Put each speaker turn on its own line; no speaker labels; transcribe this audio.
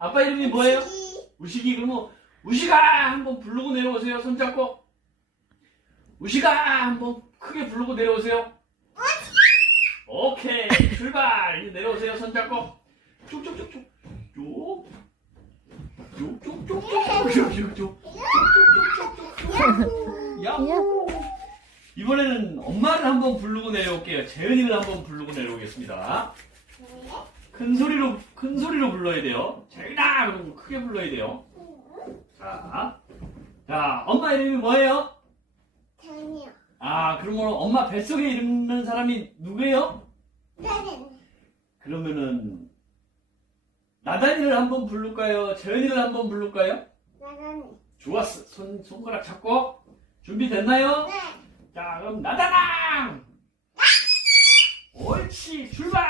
아빠 이름이 뭐예요? 우식이 그러면 우식아 한번 부르고 내려오세요 손잡고 우식아 한번 크게 부르고 내려오세요 오케이 출발 이제 내려오세요 손잡고 쭉쭉쭉쭉 쭉쭉쭉쭉쭉쭉쭉쭉쭉쭉쭉쭉쭉쭉쭉 야 이번에는 엄마를 한번 부르고 내려올게요 재은이를 한번 부르고 내려오겠습니다 큰 소리로 큰 소리로 불러야 돼요. 재윤아 그러고 뭐 크게 불러야 돼요. 자, 자 엄마 이름이 뭐예요?
재윤이요.
아 그러면 엄마 뱃속에 있는 사람이 누구예요?
나는.
그러면은 나단이를 한번 부를까요? 재윤이를 한번 부를까요?
나단이.
좋았어. 손 손가락 잡고 준비됐나요?
네.
자 그럼 나단아. 옳지 출발.